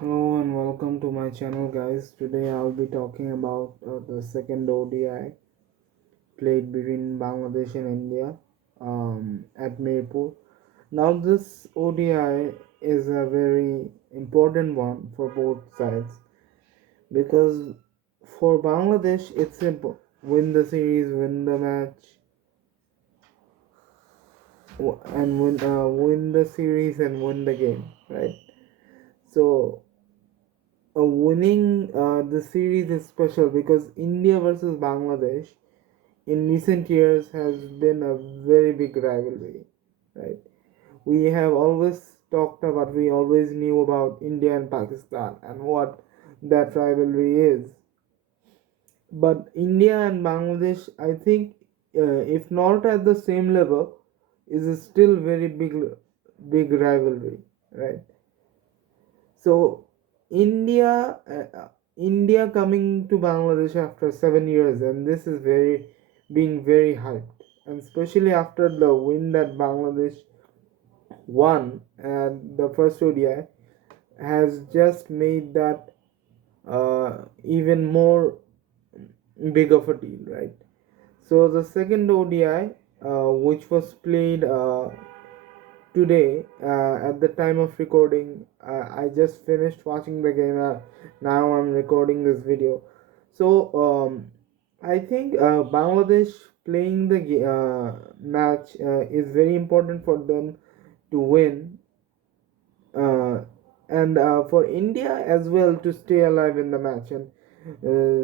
Hello and welcome to my channel, guys. Today I'll be talking about the second ODI played between Bangladesh and India at Mirpur. Now, this ODI is a very important one for both sides because for Bangladesh it's simple: win the series, win the match, and win the series and win the game, right? So winning the series is special because India versus Bangladesh in recent years has been a very big rivalry, right? We have always talked about, we always knew about India and Pakistan and what that rivalry is. But India and Bangladesh, I think, if not at the same level, is a still very big rivalry, right? So India coming to Bangladesh after 7 years, and this is being very hyped, and especially after the win that Bangladesh won at the first ODI has just made that even more big of a deal, right? So the second ODI, which was played today at the time of recording, I just finished watching the game. Now I'm recording this video. So I think Bangladesh playing the match is very important for them to win, uh, and for India as well to stay alive in the match, and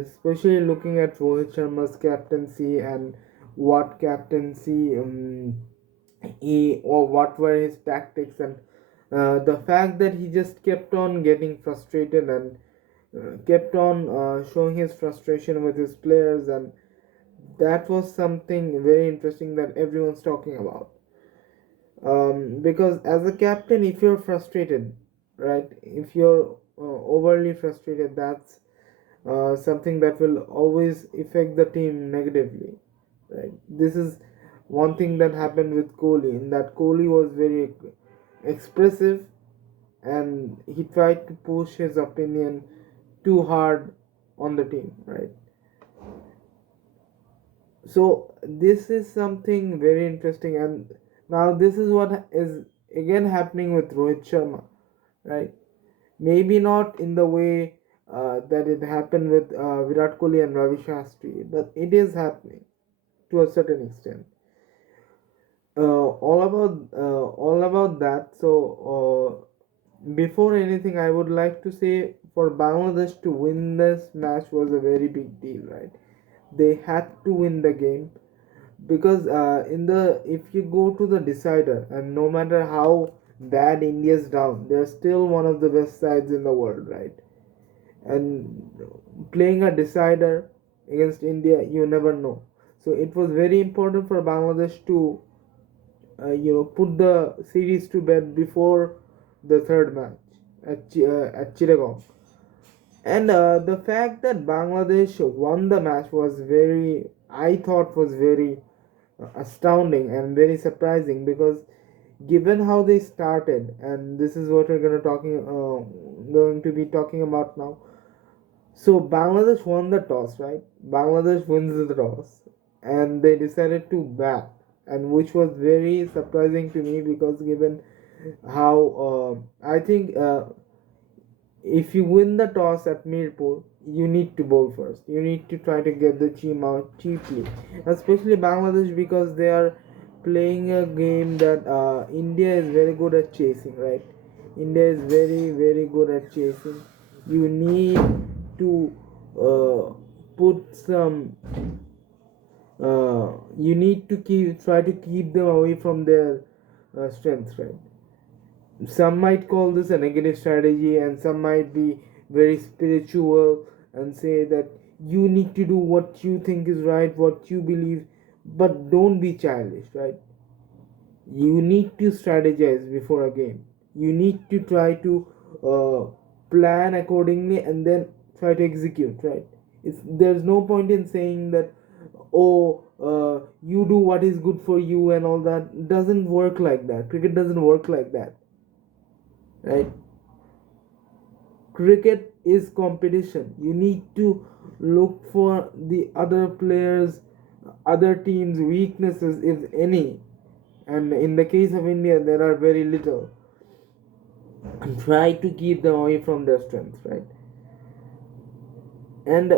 especially looking at Rohit Sharma's captaincy and what captaincy he or what were his tactics, and the fact that he just kept on getting frustrated and kept on showing his frustration with his players, and that was something very interesting that everyone's talking about. Because as a captain, if you're frustrated, right, if you're overly frustrated, that's something that will always affect the team negatively, right? This is one thing that happened with Kohli, in that Kohli was very expressive and he tried to push his opinion too hard on the team, right? So this is something very interesting, and now this is what is again happening with Rohit Sharma, right? Maybe not in the way that it happened with Virat Kohli and Ravi Shastri, but it is happening to a certain extent. All about that. So before anything, I would like to say for Bangladesh to win this match was a very big deal, right? They had to win the game because in the if you go to the decider, and no matter how bad India's down, they're still one of the best sides in the world, right? And playing a decider against India, you never know. So it was very important for Bangladesh to put the series to bed before the third match at Chittagong. And the fact that Bangladesh won the match was I thought was very astounding and very surprising, because given how they started, and this is what we're going to be talking about now. So Bangladesh won the toss, right? Bangladesh wins the toss, and they decided to bat, and which was very surprising to me because given how I think if you win the toss at Mirpur, you need to bowl first. You need to try to get the team out cheaply, especially Bangladesh, because they are playing a game that India is very good at chasing, right? India is very good at chasing. You need to put some. You need to try to keep them away from their strengths, right? Some might call this a negative strategy, and some might be very spiritual and say that you need to do what you think is right, what you believe, but don't be childish, right? You need to strategize before a game. You need to try to uh, plan accordingly and then try to execute, right? There's no point in saying that, oh, you do what is good for you and all that. It doesn't work like that. Cricket doesn't work like that, right? Cricket is competition. You need to look for the other players, other teams' weaknesses, if any. And in the case of India, there are very little. And try to keep them away from their strengths, right? And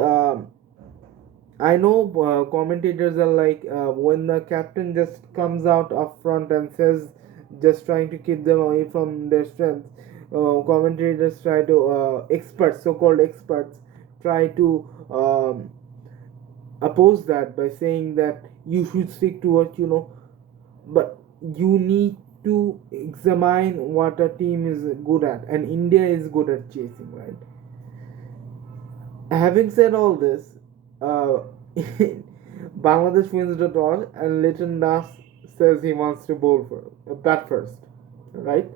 I know commentators are like, when the captain just comes out up front and says, just trying to keep them away from their strengths. Commentators try to, experts, so-called experts, try to oppose that by saying that you should stick to what you know. But you need to examine what a team is good at, and India is good at chasing, right? Having said all this, uh, Bangladesh wins the toss, and Leighton Das says he wants to bowl for bat first, right?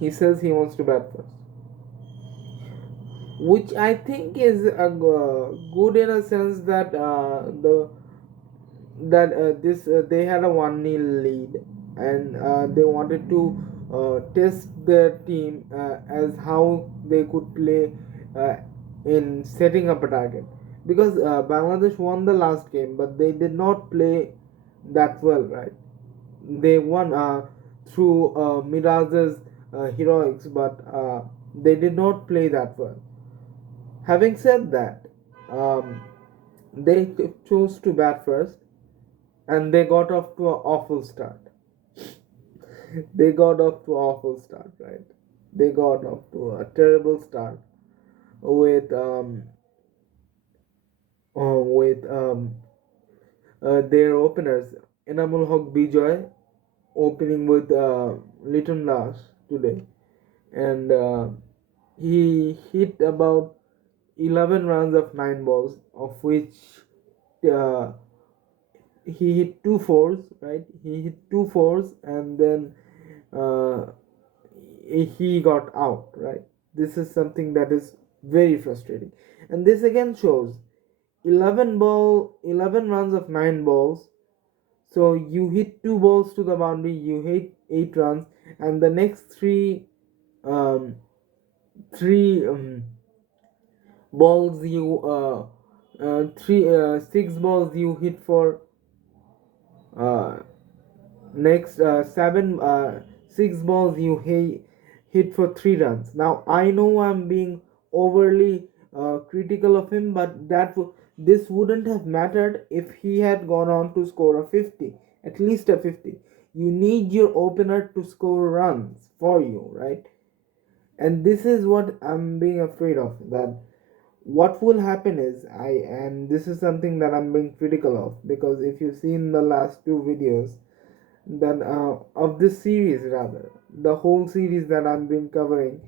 He says he wants to bat first, which I think is good in a sense that this they had a 1-0 lead, and they wanted to test their team as how they could play uh, in setting up a target, because Bangladesh won the last game but they did not play that well, right? They won through Miraz's heroics, but they did not play that well. Having said that, um, they chose to bat first, and they got off to an awful start. They got off to an awful start, right? They got off to a terrible start with their openers, Enamul Haq Bijoy opening with Litton Dash today, and he hit about 11 runs of 9 balls, of which uh, he hit two fours, right? He hit two fours, and then uh, he got out, right? This is something that is very frustrating, and this again shows 11 runs of 9 balls. So you hit two balls to the boundary, you hit 8 runs, and the next um, three balls you three 6 balls you hit for uh, next 6 balls you hit for 3 runs. Now I know I'm being overly critical of him, but this wouldn't have mattered if he had gone on to score a 50, at least a 50. You need your opener to score runs for you, right? And this is what I'm being afraid of, that what will happen is, and this is something that I'm being critical of, because if you've seen the last two videos, then of this series, rather the whole series that I've been covering,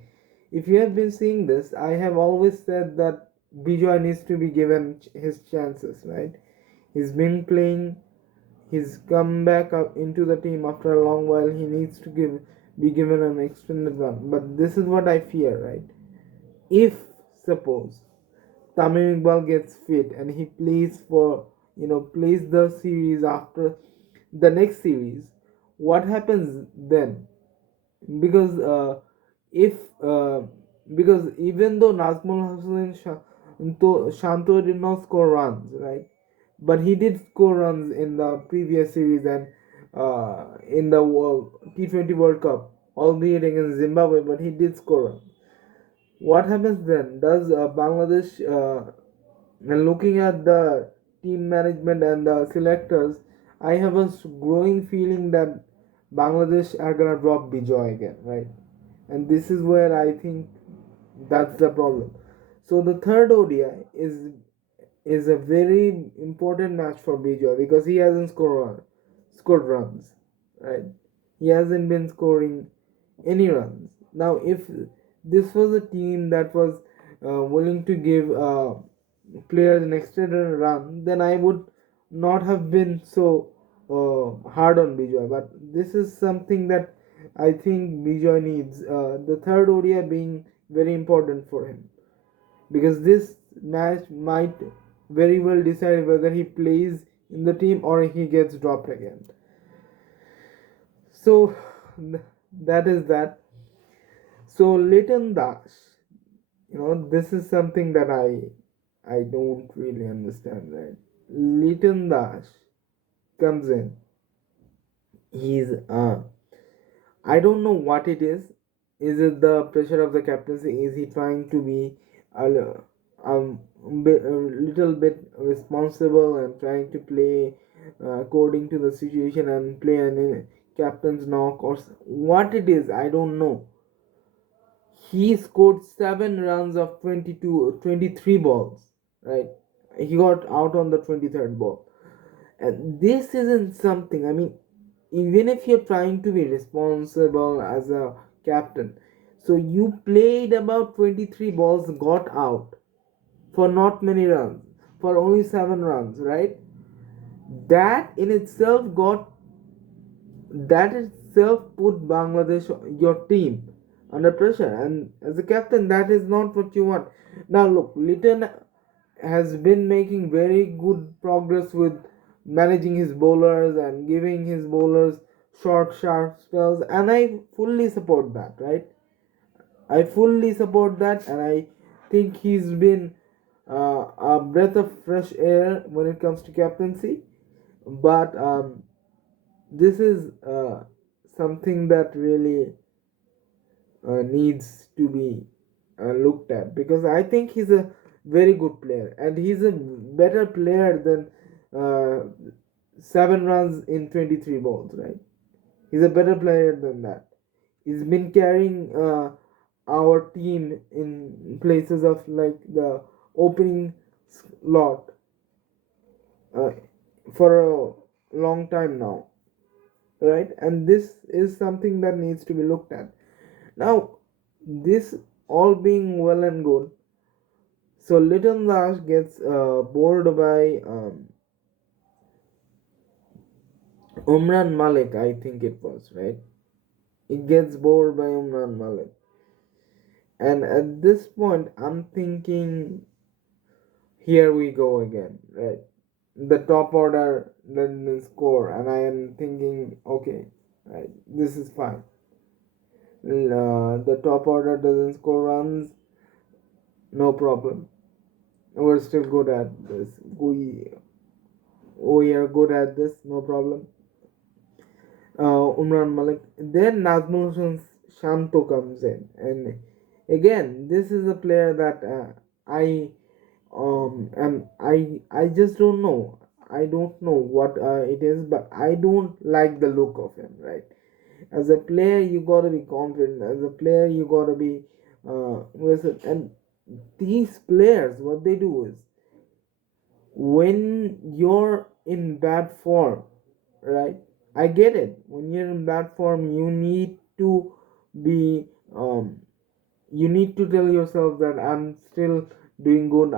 if you have been seeing this, I have always said that Bijoy needs to be given his chances, right? He's been playing, he's come back up into the team after a long while, he needs to be given an extended run. But this is what I fear, right? If suppose Tamim Iqbal gets fit and he plays for, plays the series after the next series, what happens then? Because if because even though Nazmul Hussain Shanto did not score runs, right? But he did score runs in the previous series, and in the T20 World Cup, albeit against Zimbabwe, but he did score runs. What happens then? Does Bangladesh, looking at the team management and the selectors, I have a growing feeling that Bangladesh are gonna drop Bijoy again, right? And this is where I think that's the problem. So the third ODI is a very important match for Bijoy, because he hasn't scored runs, right? He hasn't been scoring any runs. Now, if this was a team that was willing to give players an extended run, then I would not have been so hard on Bijoy. But this is something that I think Bijoy needs. The third ODI being very important for him, because this match might very well decide whether he plays in the team or he gets dropped again. So that is that. So Little Dash, this is something that I don't really understand, right? Little Dash comes in. He's I don't know what it is. Is it the pressure of the captaincy? Is he trying to be a, um, a little bit responsible and trying to play according to the situation and play an captain's knock, or what it is? I don't know. He scored 7 runs of 23 balls, right? He got out on the 23rd ball. And this isn't something, I mean, even if you're trying to be responsible as a captain, so you played about 23 balls, got out for not many runs, for only 7 runs, right? That in itself that itself put Bangladesh, your team, under pressure. And as a captain, that is not what you want. Now, look, Litton has been making very good progress with managing his bowlers and giving his bowlers short, sharp spells, and I fully support that, right? I fully support that, and I think he's been a breath of fresh air when it comes to captaincy. But this is something that really needs to be looked at, because I think he's a very good player and he's a better player than 7 runs in 23 balls, right? He's a better player than that. He's been carrying our team in places of like the opening slot uh, for a long time now, right? And this is something that needs to be looked at. Now, this all being well and good, so Little Nash gets bowled by Umran Malik, I think it was, right? It gets bowled by Umran Malik. And at this point, I'm thinking, here we go again, right? The top order doesn't score, and I am thinking, okay, right, this is fine. The top order doesn't score runs, no problem. We're still good at this. We are good at this, no problem. Umran Malik. Then Nazmul Hussain Shanto comes in, and again, this is a player that I I just don't know. I don't know what it is, but I don't like the look of him. Right? As a player, you gotta be confident. As a player, you gotta be and these players, what they do is, when you're in bad form, right? I get it. When you're in bad form, you need to be you need to tell yourself that I'm still doing good.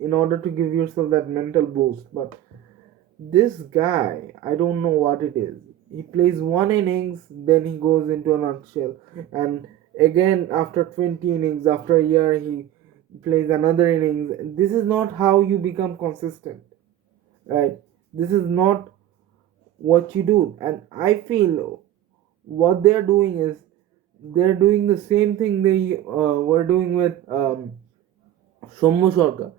In order to give yourself that mental boost. But this guy, I don't know what it is. He plays one innings, then he goes into a nutshell, and again after 20 innings, after a year, he plays another innings. This is not how you become consistent, right? This is not what you do. And I feel what they're doing is, they're doing the same thing they were doing with Sommu Sorka,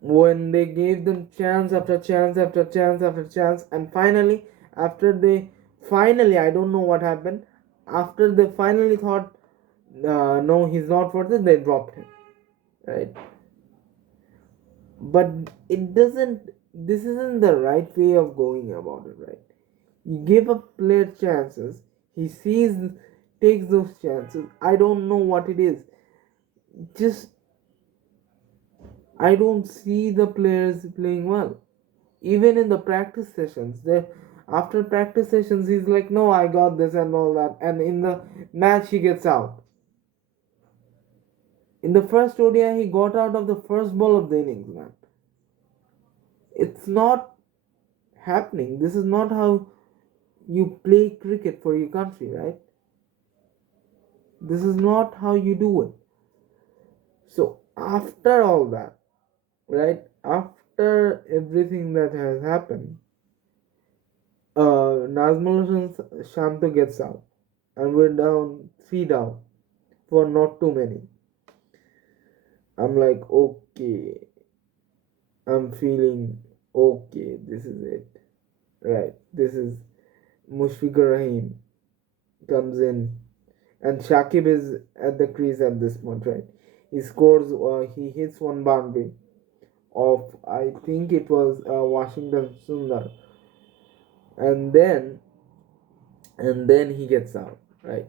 when they gave them chance after chance after chance after chance, and finally, after they finally, I don't know what happened, after they finally thought, no, he's not worth it, they dropped him, right? But it doesn't, this isn't the right way of going about it, right? You give a player chances, he sees, takes those chances. I don't know what it is. Just, I don't see the players playing well. Even in the practice sessions, after practice sessions, he's like, no, I got this and all that. And in the match, he gets out. In the first ODI, he got out of the first ball of the innings, man. It's not happening. This is not how you play cricket for your country, right? This is not how you do it. So, after all that, right? After everything that has happened, Nazmul Shanto gets out, and we're down 3 down. for not too many. I'm like, okay, I'm feeling okay. This is it, right? This is Mushfiqur Rahim comes in, and Shakib is at the crease at this point, right? He scores. He hits one boundary of, I think it was Washington Sundar, and then he gets out, right?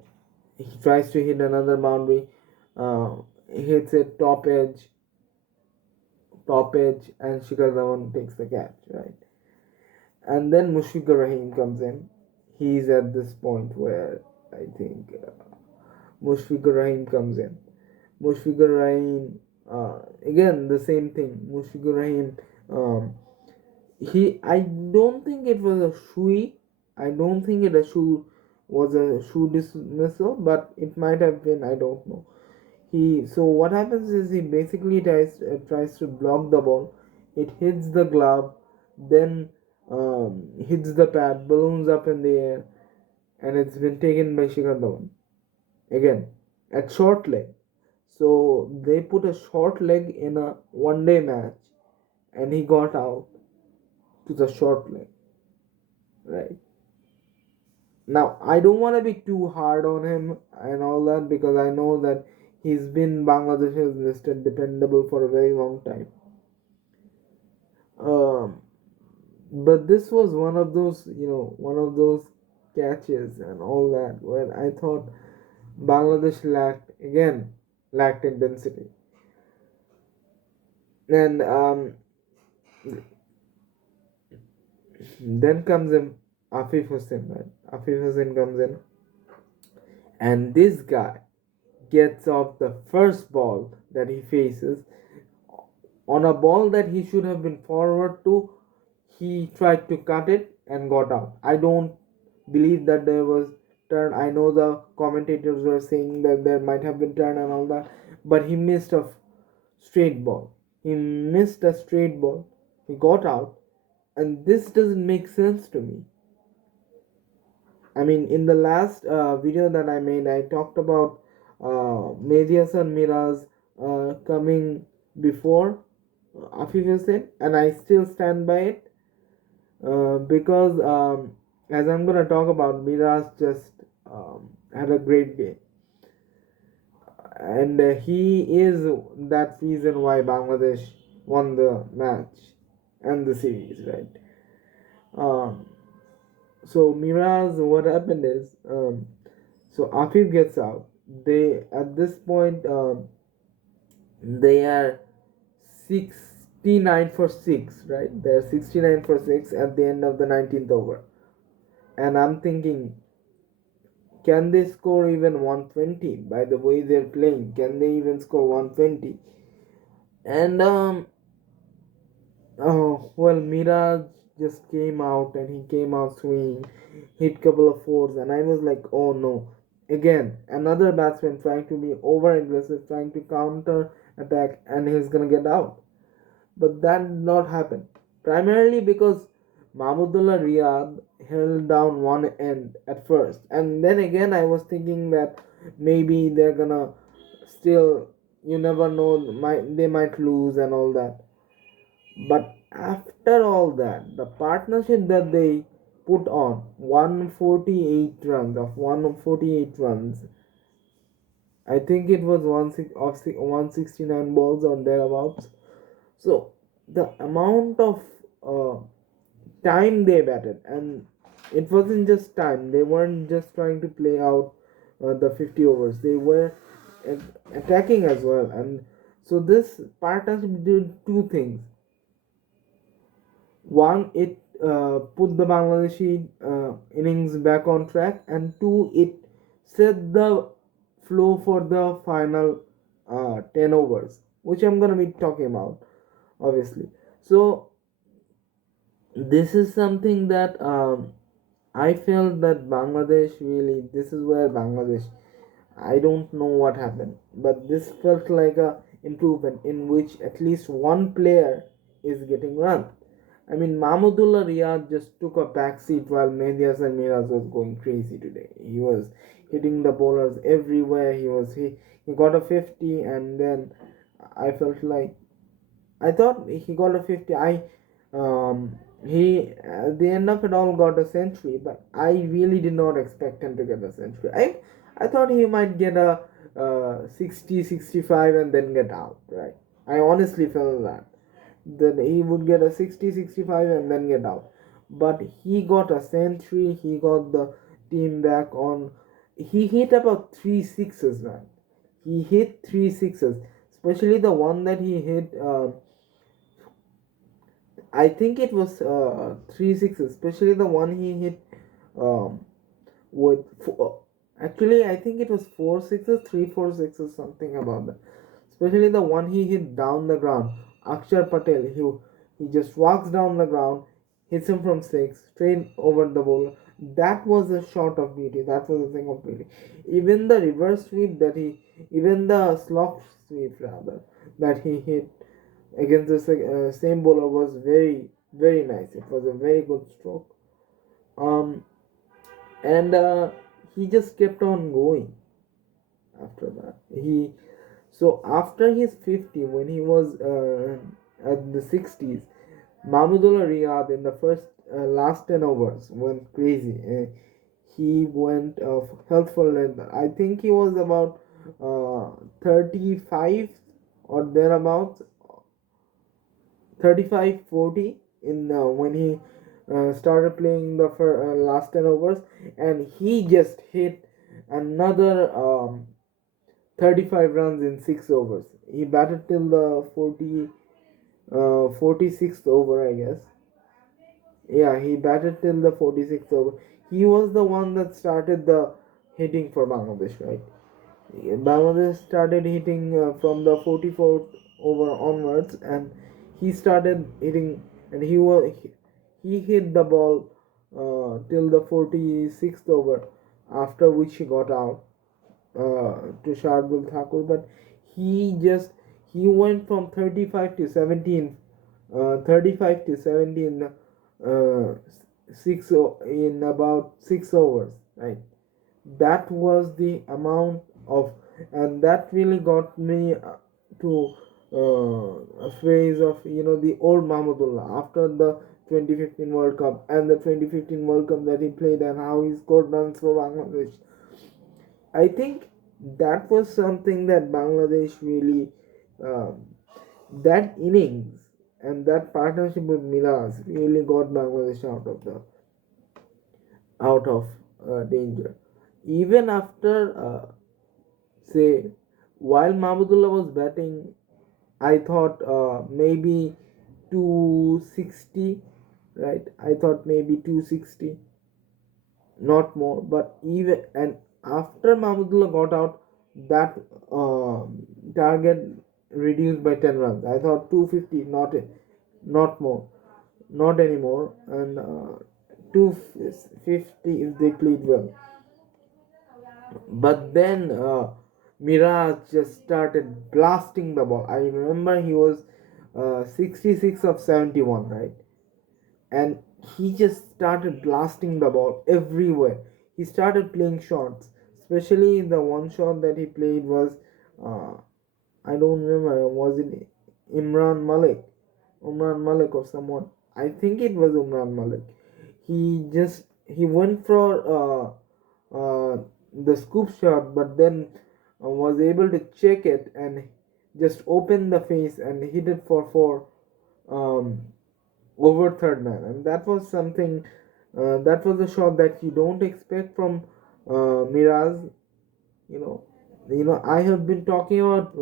He tries to hit another boundary, uh, hits it top edge, and Shikhar Dhawan takes the catch, right? And then Mushfiqur Rahim comes in. He's at this point where I think Mushfiqur Rahim comes in. Mushfiqur Rahim, again the same thing. Mushfiqur Rahim, um, I don't think it was a shui. I don't think it a shoe was a shoe dismissal, but it might have been. I don't know. So what happens is he basically tries to block the ball. It hits the glove, then hits the pad, balloons up in the air, and it's been taken by Shikhar Dhawan again at short leg. So they put a short leg in a one-day match, and he got out to the short leg, right? Now I don't want to be too hard on him and all that, because I know that he's been Bangladesh's listed dependable for a very long time. Um, but this was one of those catches and all that where I thought Bangladesh lacked intensity. And then comes in Afif Hussain, right? Afif Hussain comes in, and this guy gets off the first ball that he faces on a ball that he should have been forward to. He tried to cut it and got out. I don't believe that there was turn. I know the commentators were saying that there might have been turn and all that, but he missed a straight ball. He missed a straight ball. He got out, and this doesn't make sense to me. I mean, in the last video that I made, I talked about Medias and Miraz coming before Afif Hussain, and I still stand by it because, as I'm gonna talk about, Miraz just had a great game, and he is that reason why Bangladesh won the match and the series, right? Um, so Miraz, what happened is, so Afif gets out. They at this point they are 69 for 6, right? They're 69 for 6 at the end of the 19th over, and I'm thinking, can they score even 120? By the way they're playing, can they even score 120? And oh well, Miraj just came out, and he came out swinging, hit couple of fours, and I was like, oh no, again another batsman trying to be over aggressive, trying to counter attack, and he's gonna get out. But that did not happen. Primarily because Mahmudullah Riyad held down one end at first, and then again I was thinking that maybe they're gonna still, you never know, they might lose and all that. But after all that, the partnership that they put on 148 runs of 148 runs, I think it was 169 balls or thereabouts. So the amount of uh, time they batted, and it wasn't just time. They weren't just trying to play out the 50 overs. They were attacking as well, and so this partnership did two things. One, it put the Bangladeshi innings back on track, and two, it set the flow for the final 10 overs, which I'm gonna be talking about, obviously. So this is something that I felt that Bangladesh really, this is where Bangladesh, I don't know what happened, but this felt like a improvement in which at least one player is getting run. I mean, Mahmudullah Riyad just took a back seat while Mehdi and Miraz was going crazy today. He was hitting the bowlers everywhere. He got a 50, and then I felt like I thought he got a 50. He at the end of it all got a century, but I really did not expect him to get a century. I thought he might get a 60, 65 and then get out, right? I honestly felt that he would get a 60, 65 and then get out. But he got a century, he got the team back on. He hit about three sixes, man. He hit three sixes, especially the one that he hit. I think it was three sixes, especially the one he hit um, with four, actually I think it was four sixes, three four sixes, something about that. Especially the one he hit down the ground. Akshar Patel, he just walks down the ground, hits him from six, straight over the bowler. That was a shot of beauty. That was a thing of beauty. Even the reverse sweep that even the slop sweep rather that he hit against the same bowler was very very nice. It was a very good stroke. Um, and he just kept on going after that. So after his 50, when he was at the 60s, Mahmudullah Riyad in the first last 10 overs went crazy. He went helpful length. I think he was about 35 or thereabouts, 35-40 in when he started playing the last 10 overs, and he just hit another 35 runs in 6 overs. He batted till the 46th over, I guess. Yeah, he batted till the 46th over. He was the one that started the hitting for Bangladesh, right? Bangladesh started hitting from the 44th over onwards, and he started hitting, and he hit the ball till the 46th over, after which he got out to Shardul Thakur. But he just he went from 35 to 17, 35 to 17, in about 6 overs, right? That was the amount of, and that really got me to a phase of the old Mahmudullah after the 2015 World Cup, and the 2015 World Cup that he played, and how he scored runs for Bangladesh. I think that was something that Bangladesh really, um, that innings and that partnership with Miraz really got Bangladesh out of danger. Even after, say, while Mahmudullah was batting, I thought maybe 260, right? I thought maybe 260, not more. But even and after Mahmudullah got out, that target reduced by 10 runs. I thought 250, not more, not anymore, and 250 if they played well. But then Miraj just started blasting the ball. I remember he was 66 of 71, right? And he just started blasting the ball everywhere. He started playing shots, especially the one shot that he played was, uh, I don't remember, was it Imran Malik? Umran Malik or someone. I think it was Umran Malik. He went for the scoop shot, but then was able to check it and just open the face and hit it for four, um, over third man, and that was something. That was a shot that you don't expect from Miraz. You know, I have been talking about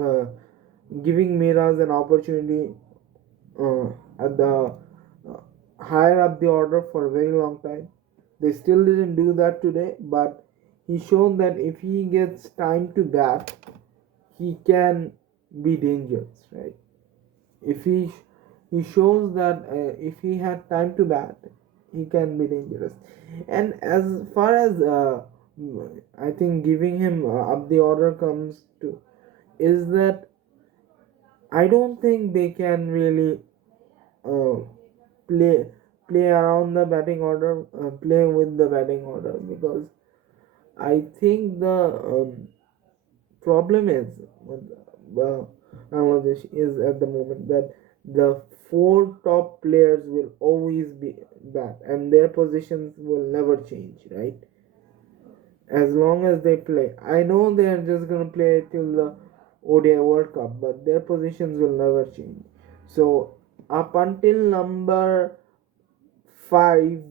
giving Miraz an opportunity at the higher up the order for a very long time. They still didn't do that today, but he shown that if he gets time to bat, he can be dangerous, right? If he shows that if he had time to bat, he can be dangerous. And as far as I think giving him up the order comes to, is that I don't think they can really uh, play play around the batting order, play with the batting order, because I think the problem is with Bangladesh is at the moment that the four top players will always be bat and their positions will never change, right? As long as they play. I know they are just gonna play till the ODI World Cup, but their positions will never change. So up until number 5,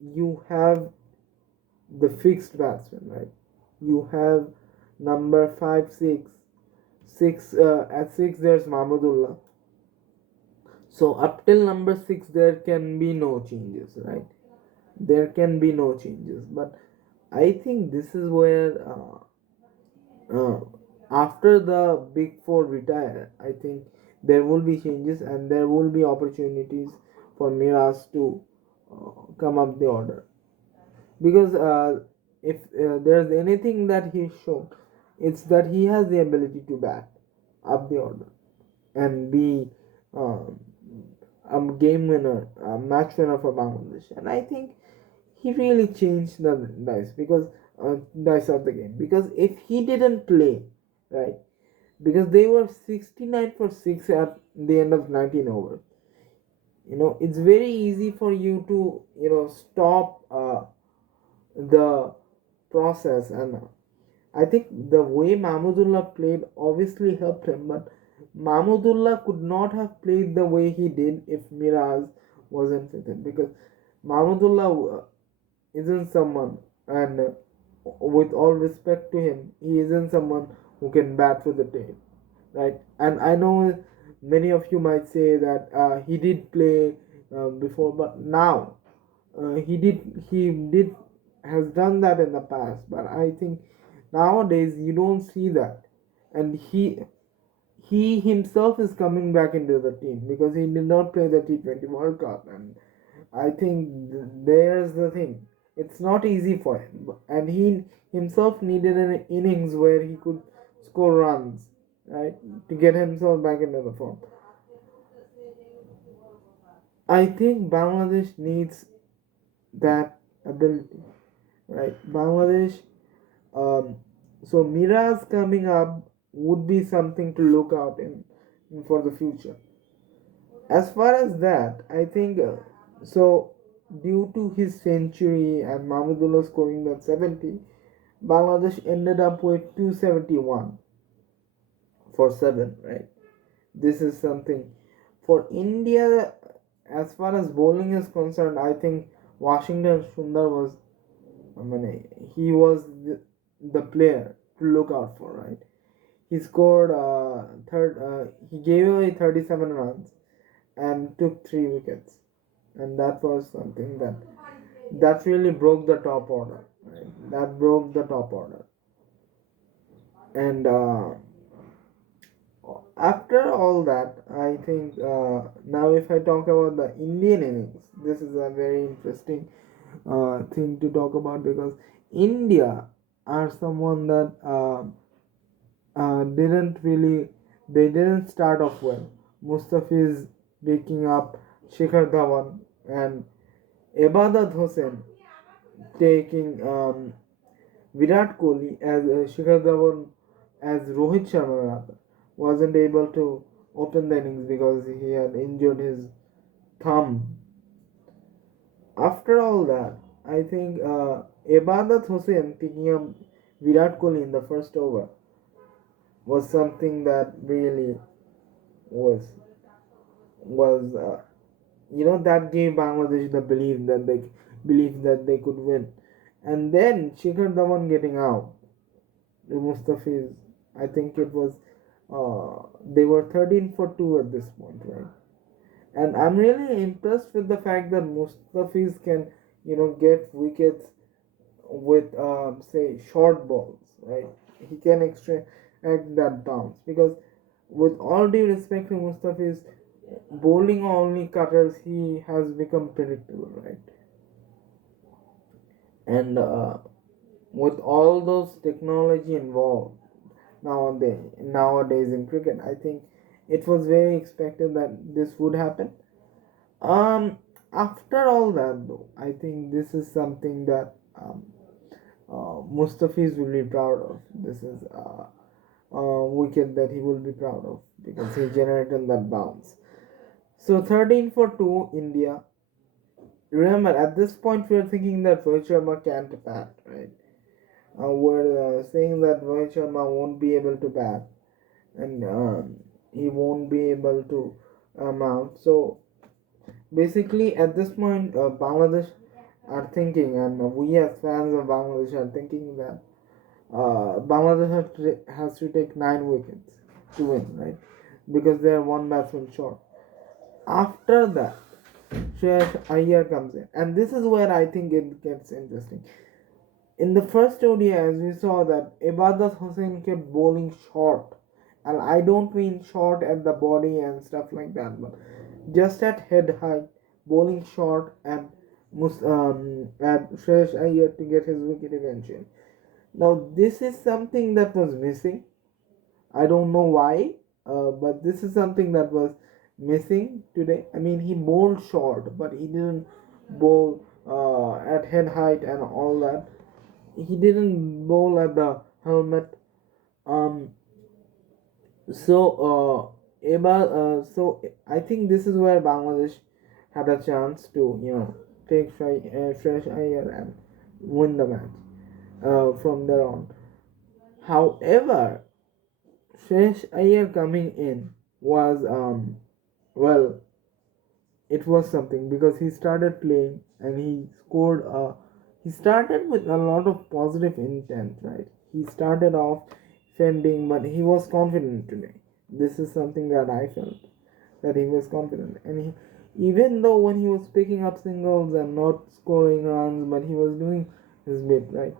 you have the fixed batsman, right? You have number 5, 6, 6 at 6 there's Mahmudullah. So up till number 6 there can be no changes, right? There can be no changes, but I think this is where uh, after the big four retire, I think there will be changes and there will be opportunities for Miraz to come up the order, because if there's anything that he's shown, it's that he has the ability to bat up the order and be uh, a game winner, a match winner for Bangladesh. And I think he really changed the dice of the game, because if he didn't play, right, because they were 69 for 6 at the end of 19 overs, it's very easy for you to stop the process. And I think the way Mahmudullah played obviously helped him, but Mahmudullah could not have played the way he did if Miraz wasn't with him, because Mahmudullah isn't someone, and with all respect to him, he isn't someone who can bat for the tail, right? And I know many of you might say that he did play before, but now he did has done that in the past, but I think nowadays you don't see that. And he himself is coming back into the team because he did not play the T20 World Cup. And I think there's the thing. It's not easy for him, and he himself needed an innings where he could score runs, right, to get himself back into the form. I think Bangladesh needs that ability, right? Bangladesh, um, so Miraz coming up would be something to look out in for the future. As far as that, I think so. Due to his century and Mahmudullah scoring that 70, Bangladesh ended up with 271 for 7, right? This is something for India. As far as bowling is concerned, I think Washington Sundar was, I mean, he was the player to look out for, right? He scored he gave away 37 runs and took 3 wickets, and that was something that really broke the top order, right? That broke the top order. And after all that, I think now if I talk about the Indian innings, this is a very interesting thing to talk about, because India are someone that didn't really they didn't start off well. Mustafiz picking up Shikhar Dhawan and Ibadat Hossain taking Virat Kohli as Shikhar Dhawan as Rohit Sharma rather wasn't able to open the innings because he had injured his thumb. After all that, I think Ibadat Hossain picking up Virat Kohli in the first over was something that really was was that gave Bangladesh the belief that they could win. And then Shikhar Dhawan getting out, the Mustafiz, I think it was they were 13 for 2 at this point, right? And I'm really impressed with the fact that Mustafiz can get wickets with say short balls, right? He can extract that bounce, because with all due respect to Mustafiz, bowling only cutters, he has become predictable, right? And with all those technology involved nowadays in cricket, I think it was very expected that this would happen. um After all that, though, I think this is something that Mustafiz will be proud of. This is wicket that he will be proud of because he generated that bounce. So 13 for 2 India. Remember, at this point we are thinking that Rohit Sharma can't bat, right? We're saying that Rohit Sharma won't be able to bat and he won't be able to mount. So basically, at this point, Bangladesh are thinking, and we as fans of Bangladesh are thinking that Bangladesh has to take 9 wickets to win, right? Because they are one batsman short. After that, Shreyas Iyer comes in, and this is where I think it gets interesting. In the first ODI, as we saw that Ibadat Hussain kept bowling short, and I don't mean short at the body and stuff like that, but just at head height, bowling short and at Shreyas Iyer to get his wicket eventually. Now this is something that was missing. I don't know why, but this is something that was missing today. I mean, he bowled short, but he didn't bowl at head height and all that. He didn't bowl at the helmet. Um, so I think this is where Bangladesh had a chance to take fresh air and win the match from there on. However, Fresh Ayer coming in was well, it was something because he started playing and he scored. He started with a lot of positive intent, right? He started off fending, but he was confident today. This is something that I felt, that he was confident, and even though when he was picking up singles and not scoring runs, but he was doing his bit, right?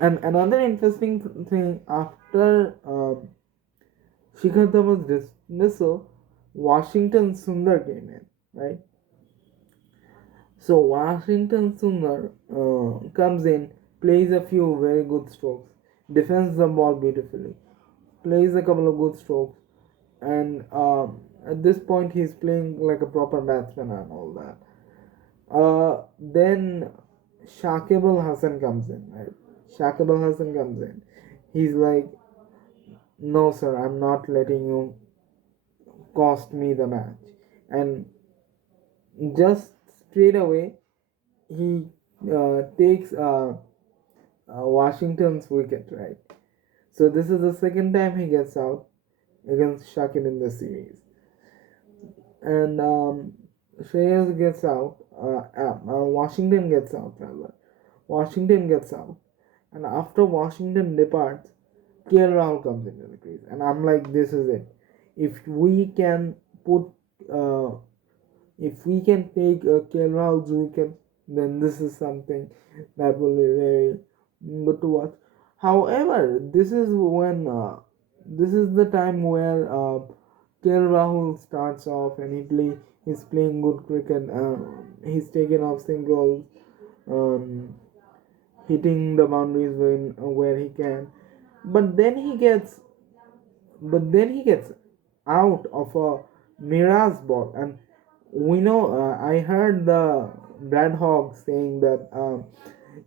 And another interesting thing, after Shikhar Dhawan's dismissal, Washington Sundar came in, right? So Washington Sundar comes in, plays a few very good strokes, defends the ball beautifully, plays a couple of good strokes, and at this point he's playing like a proper batsman and all that. Then Shakib Al Hasan comes in, right? Shakib Al Hasan comes in. He's like, no, sir, I'm not letting you cost me the match. And just straight away, he takes Washington's wicket, right? So this is the second time he gets out against Shakib in the series. And Shreyas gets out, Washington gets out, rather. Washington gets out. And after Washington departs, KL Rahul comes into the crease. And I'm like, this is it. If we can put, uh, if we can take KL Rahul's wicket, then this is something that will be very good to watch. However, this is the time where KL Rahul starts off and he's playing good cricket. He's taken off singles, um, hitting the boundaries where he can. But then he gets out of a Mira's ball, and we know I heard the Brad Hogg saying that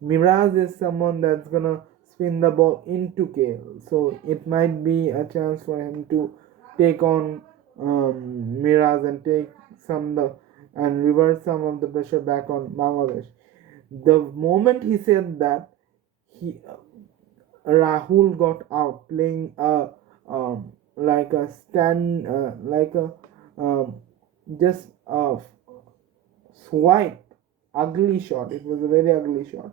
Miraz is someone that's gonna spin the ball into KL, so it might be a chance for him to take on Miraz and take some the and reverse some of the pressure back on Bangladesh. The moment he said that, he Rahul got out playing like a stand like a um, just a swipe ugly shot. It was a very ugly shot.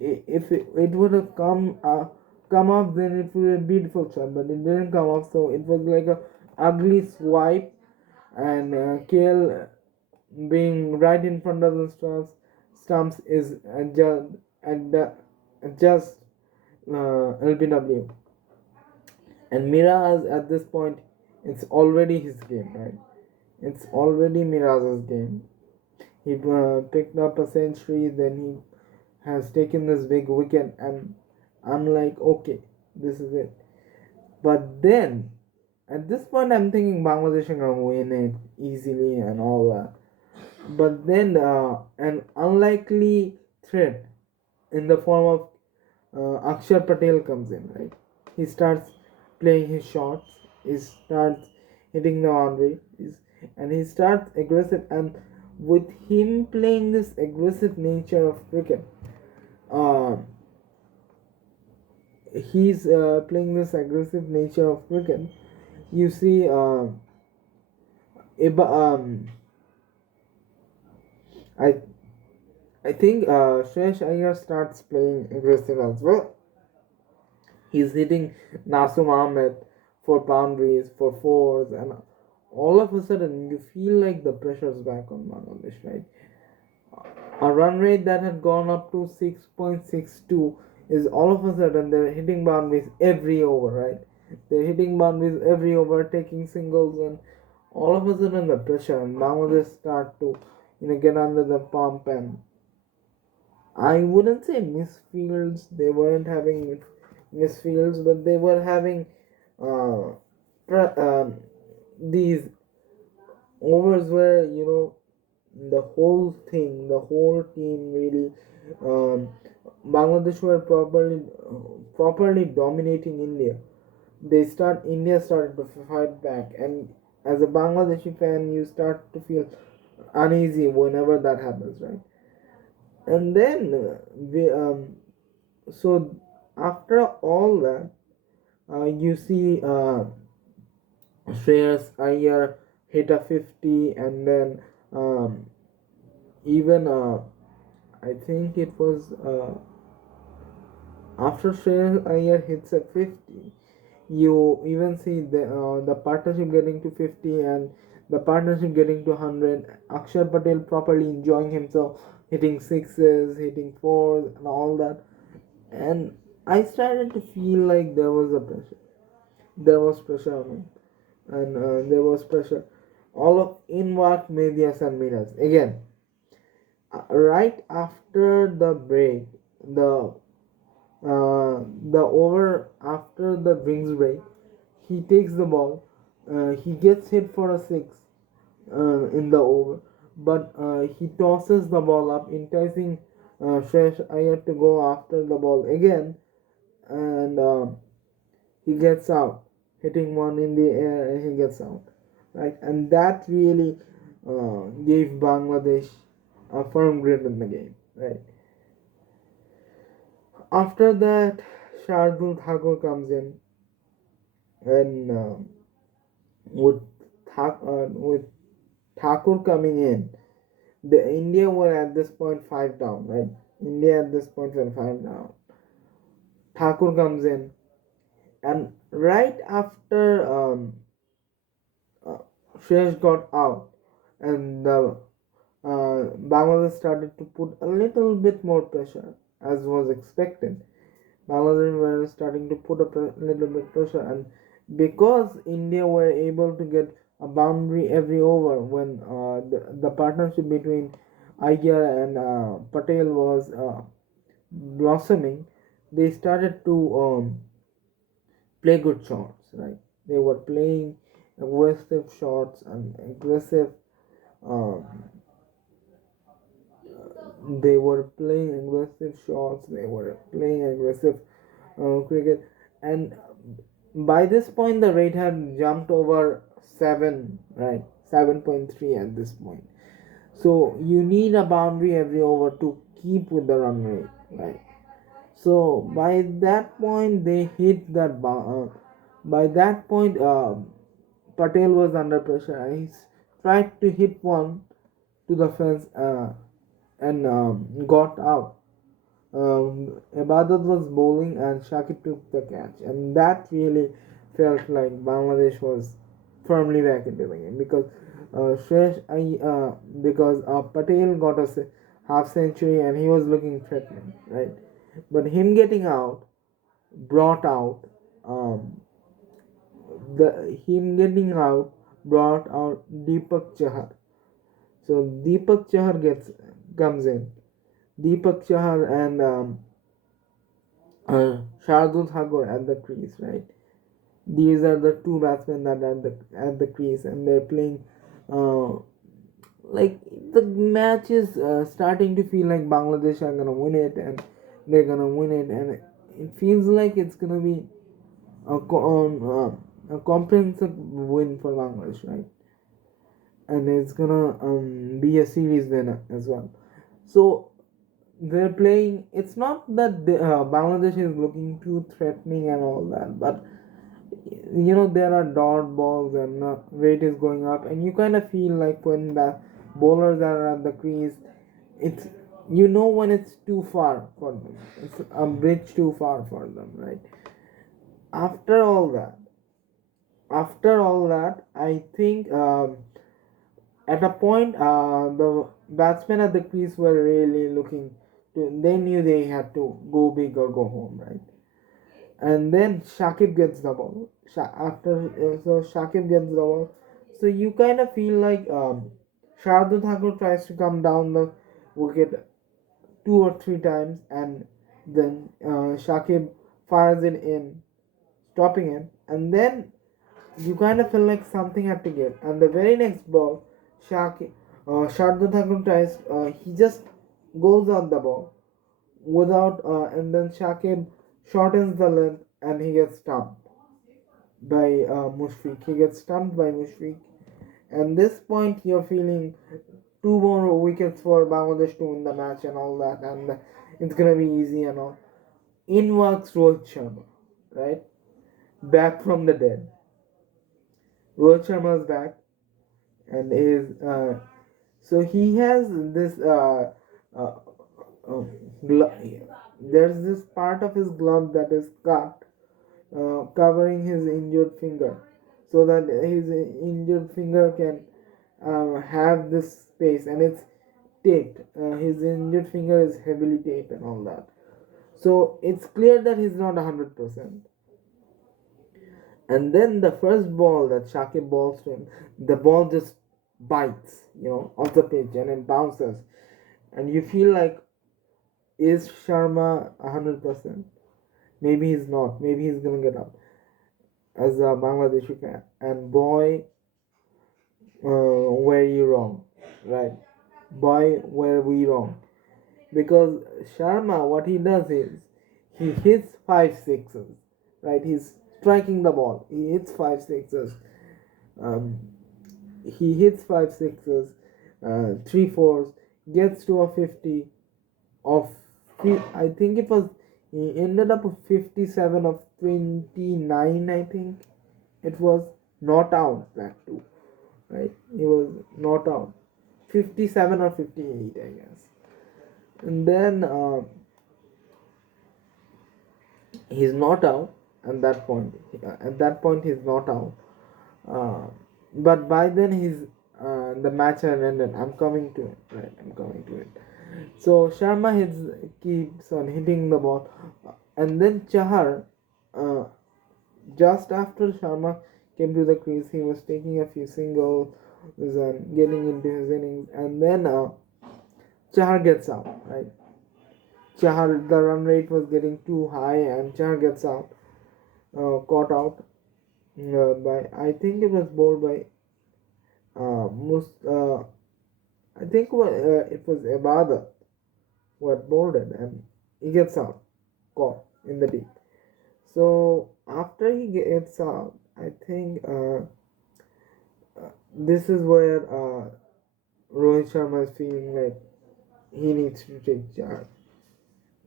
If it would have come off, then it would be a beautiful shot, but it didn't come off, so it was like a ugly swipe, and KL being right in front of the stumps is just LBW. And Miraz at this point, it's already his game, right? It's already Miraz's game. He picked up a century, then he has taken this big wicket, and I'm like, okay, this is it. But then, at this point, I'm thinking Bangladesh are gonna win it easily and all that. But then an unlikely threat in the form of Akshar Patel comes in, right? He starts playing his shots, he starts hitting the boundary, and he starts aggressive. And with him playing this aggressive nature of cricket, uh, he's playing this aggressive nature of cricket. You see, I I think Shresh Iyer starts playing aggressive as well. He's hitting Nasum Ahmed for boundaries, for fours, and all of a sudden you feel like the pressure's back on Bangladesh, right? A run rate that had gone up to 6.62 is all of a sudden they're hitting boundaries every over, right? They're hitting boundaries every over, taking singles, and all of a sudden the pressure and Bangladesh start to get under the pump. And I wouldn't say misfields. They weren't having misfields, but they were having uh, these overs where the whole team really, um, Bangladesh were properly dominating India. India started to fight back, and as a Bangladeshi fan, you start to feel uneasy whenever that happens, right? And then so after all that, you see Shreyas Iyer hit a 50, and then even I think it was after Shreyas Iyer hits a 50, you even see the partnership getting to 50 and the partnership getting to 100. Akshar Patel properly enjoying himself, hitting sixes, hitting fours, and all that. And I started to feel like there was a pressure. There was pressure on him, and there was pressure. All of inward medias and minas. Again, right after the break, the the over after the drinks break, he takes the ball. He gets hit for a six in the over, but he tosses the ball up, enticing Shresh Iyer to go after the ball again, and he gets out, hitting one in the air, and he gets out, right? And that really gave Bangladesh a firm grip in the game, right? After that, Shardul Thakur comes in, and with with Thakur coming in, the India were at this point five down, right? India at this point were five down. Thakur comes in, and right after uh, Shreyas got out, and Bangladesh started to put a little bit more pressure, as was expected. Bangladesh were starting to put a little bit pressure, and because India were able to get a boundary every over when the partnership between Iyer and Patel was blossoming, they started to play good shots, right? They were playing aggressive shots and aggressive. Um, they were playing aggressive shots. They were playing aggressive cricket, and by this point the rate had jumped over 7, right? 7.3 at this point. So you need a boundary every over to keep with the run rate, right? So by that point they hit that by that point Patel was under pressure, and he tried to hit one to the fence and got out. Ibadat was bowling and Shakib took the catch, and that really felt like Bangladesh was firmly back into the game because because Patel got a half century and he was looking threatening, right? But him getting out brought out um, the him getting out brought out Deepak Chahar. So Deepak Chahar comes in. Deepak Chahar and Shardul Thakur at the crease, right? These are the two batsmen that are at the crease, and they're playing uh, like the match is starting to feel like Bangladesh are gonna win it, and they're gonna win it, and it feels like it's gonna be a comprehensive win for Bangladesh, right? And it's gonna be a series winner as well. So they're playing. It's not that Bangladesh is looking too threatening and all that, but there are dot balls and rate is going up, and you kind of feel like when the bowlers are at the crease, it's when it's too far for them. It's a bridge too far for them, right? After all that, I think at a point the batsmen at the crease were really looking to. They knew they had to go big or go home, right? And then Shakib gets the ball. So Shakib gets the ball. So you kind of feel like Shardul Thakur tries to come down the wicket 2 or 3 times, and then Shakib fires it in, stopping it, and then you kind of feel like something had to give. And the very next ball, Shardul Thakur tries. He just goes on the ball without, and then Shakib shortens the length and he gets stumped by Mushfiq. He gets stumped by Mushfiq. And this point, you're feeling two more wickets for Bangladesh to win the match and all that, and it's gonna be easy and all. In walks Rohit Sharma, right? Back from the dead. Rohit Sharma is back, and is so he has this uh, uh, glo- there's this part of his glove that is cut, covering his injured finger, so that his injured finger can have this space, and it's taped. His injured finger is heavily taped and all that. So it's clear that he's not 100%. And then the first ball that Shakib balls to him, the ball just bites, off the pitch, and it bounces. And you feel like, is Sharma 100%? Maybe he's not. Maybe he's gonna get out as a Bangladeshi fan. And boy, were you wrong, right? Boy, were we wrong. Because Sharma, what he does is he hits 5 sixes, right? He's striking the ball. He hits 5 sixes. Um, he hits 5 sixes, 3 4s, gets to a 50 of. I think it was. He ended up with 57 of 29. I think it was not out that too, right? He was not out. 57 or 58, I guess. And then he's not out at that point. At that point, he's not out. Uh, but by then, the match had ended. I'm coming to it, right? I'm coming to it. So Sharma keeps on hitting the ball, and then Chahar, uh, just after Sharma came to the crease, he was taking a few singles and getting into his innings, and then Chahar gets out, right? Chahar, the run rate was getting too high, and Chahar gets out, caught out by, I think it was bowled by I think it was Ebada who had bowled it, and he gets out, caught in the deep. So after he gets out, I think this is where Rohit Sharma is feeling like he needs to take charge,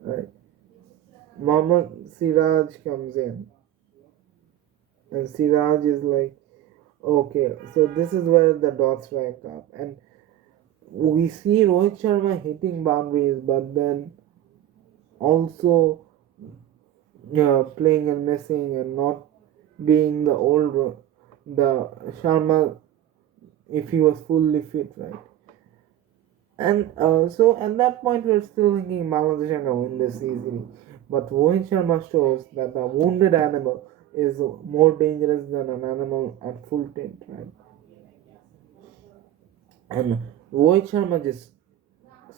right? Mohammad Siraj comes in, and Siraj is like, okay, so this is where the dots rank up, and we see Rohit Sharma hitting boundaries, but then also playing and missing and not being the Sharma if he was fully fit, right? And so at that point, we're still thinking Bangladesh are going to win this easily. But Rohit Sharma shows that a wounded animal is more dangerous than an animal at full tilt, right? And Rohit Sharma just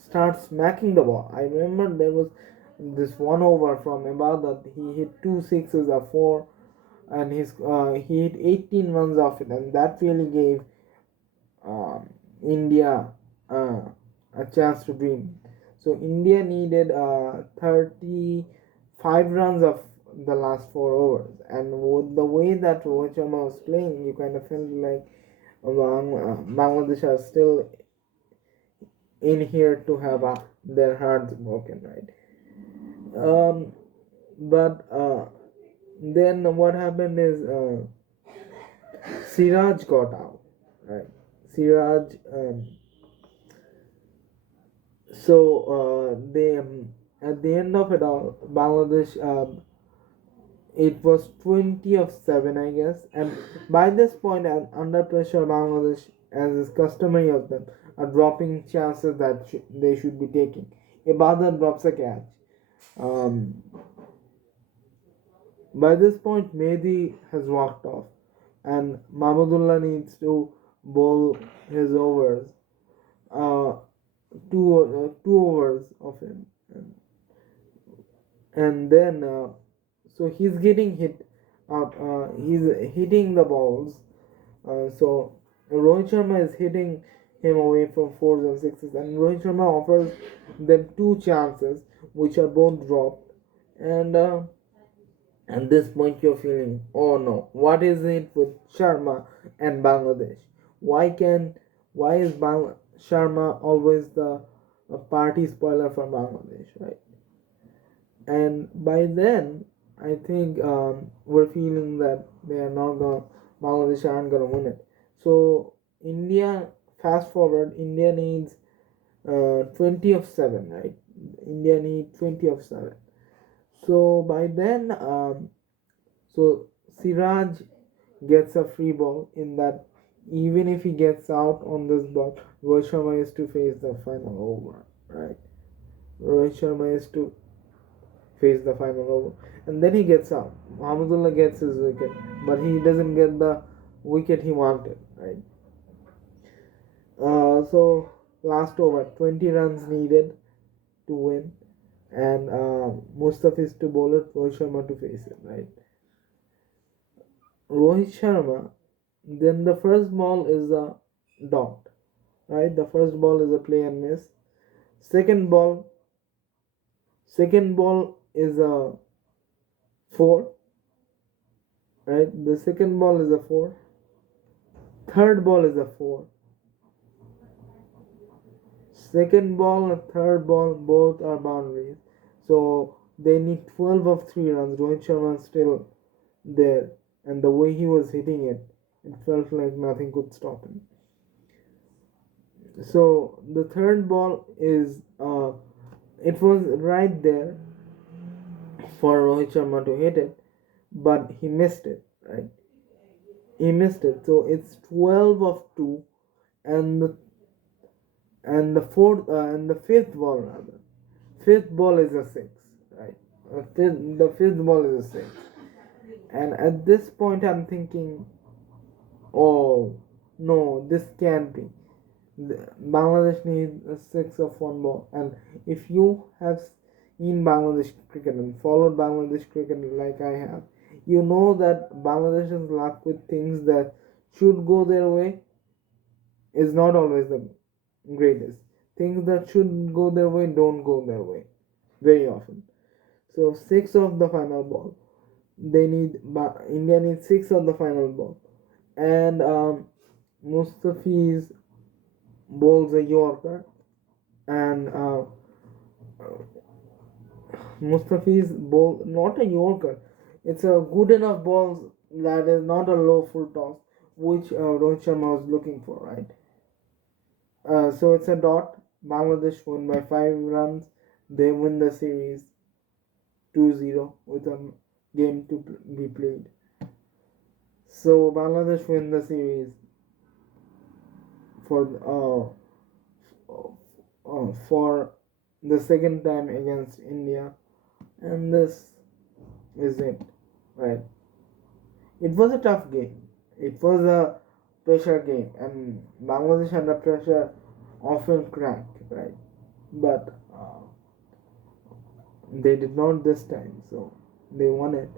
starts smacking the ball. I remember there was this one over from Ibadat. He hit 2 6s, a 4, and he hit 18 runs off it, and that really gave um, India uh, a chance to dream. So India needed 35 runs of the last 4 overs, and with the way that Rohit Sharma was playing, you kind of felt like Bangladesh are still in here to have their hearts broken, right? Um, but then what happened is Siraj got out, right? Siraj. They at the end of it all, Bangladesh it was 20 of 7, I guess, and by this point, under pressure, Bangladesh, as is customary of them, are dropping chances that they should be taking. Ibadat drops a catch. Um, by this point, Mehdi has walked off, and Mahmudullah needs to bowl his overs. Uh, two overs of him, and then so he's getting hit out. He's hitting the balls. So Rohit Sharma is hitting him away from fours and sixes, and Rohit Sharma offers them two chances, which are both dropped, and at this point you're feeling, oh no, what is it with Sharma and Bangladesh? Why can why is Sharma always the party spoiler for Bangladesh, right? And by then, I think we're feeling that they are not gonna Bangladesh aren't gonna win it. So India, fast forward, India needs 20 of 7, right? India needs 20 of 7. So by then, so Siraj gets a free ball in that. Even if he gets out on this ball, Rohit Sharma is to face the final over, right? Rohit Sharma is to face the final over, and then he gets out. Mahmudullah gets his wicket, but he doesn't get the wicket he wanted, right? So last over, 20 runs needed to win, and Mustafiz to bowl it, Rohit Sharma to face it, right? Rohit Sharma, then the first ball is a dot, right? The first ball is a play and miss. Second ball, second ball is a four, right? The second ball is a four. Third ball is a four. Second ball and third ball both are boundaries. So they need 12 of 3 runs. Rohit Sharma is still there. And the way he was hitting it, it felt like nothing could stop him. So the third ball is, it was right there for Rohit Sharma to hit it, but he missed it, right? He missed it. So it's 12 of 2, and the fifth ball rather. Fifth ball is a six, right? The fifth ball is a six, and at this point I'm thinking, oh no, this can't be. Bangladesh needs a six of one ball, and if you have seen Bangladesh cricket and followed Bangladesh cricket like I have, you know that Bangladesh's luck with things that should go their way is not always the greatest. Things that should go their way don't go their way very often. So six of the final ball. India needs six of the final ball, and Mustafiz bowls a Yorker, and Mustafiz bowl not a Yorker. It's a good enough ball that is not a low full toss, which Rohit Sharma was looking for, right? So it's a dot. Bangladesh won by 5 runs. They win the series 2-0 with a game to be played. So Bangladesh win the series for for the second time against India, and this is it, right? It was a tough game. It was a pressure game, and Bangladesh under pressure often crack, right? But they did not this time, so they won it.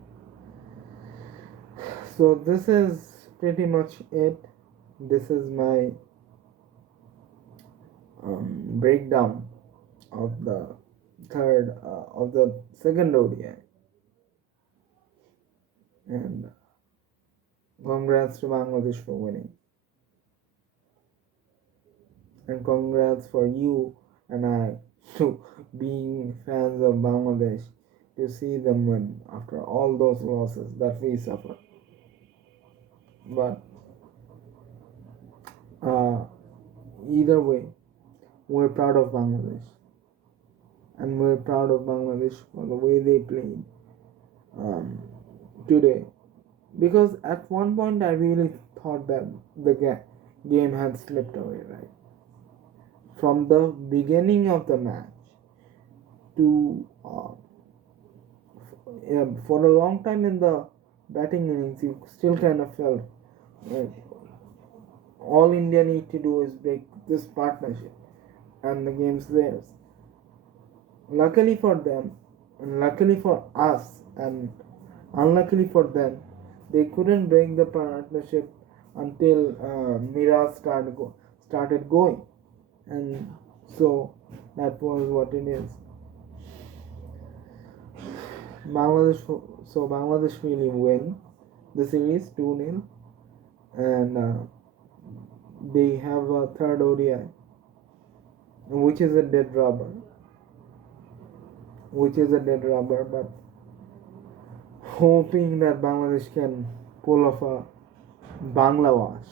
So this is pretty much it. This is my breakdown of the second ODI. And congrats to Bangladesh for winning, and congrats for you and I to being fans of Bangladesh, to see them win after all those losses that we suffer. But uh, either way, we're proud of Bangladesh, and we're proud of Bangladesh for the way they played um, today. Because at one point I really thought that the game had slipped away, right? From the beginning of the match to for a long time in the batting innings, you still kind of felt like all India need to do is break this partnership and the game's theirs. Luckily for them, and luckily for us, and unluckily for them, they couldn't break the partnership until Mira started going, and so that was what it is. Bangladesh, so Bangladesh really win the series 2-0, and they have a third ODI, which is a dead rubber, but hoping that Bangladesh can pull off a Bangla wash.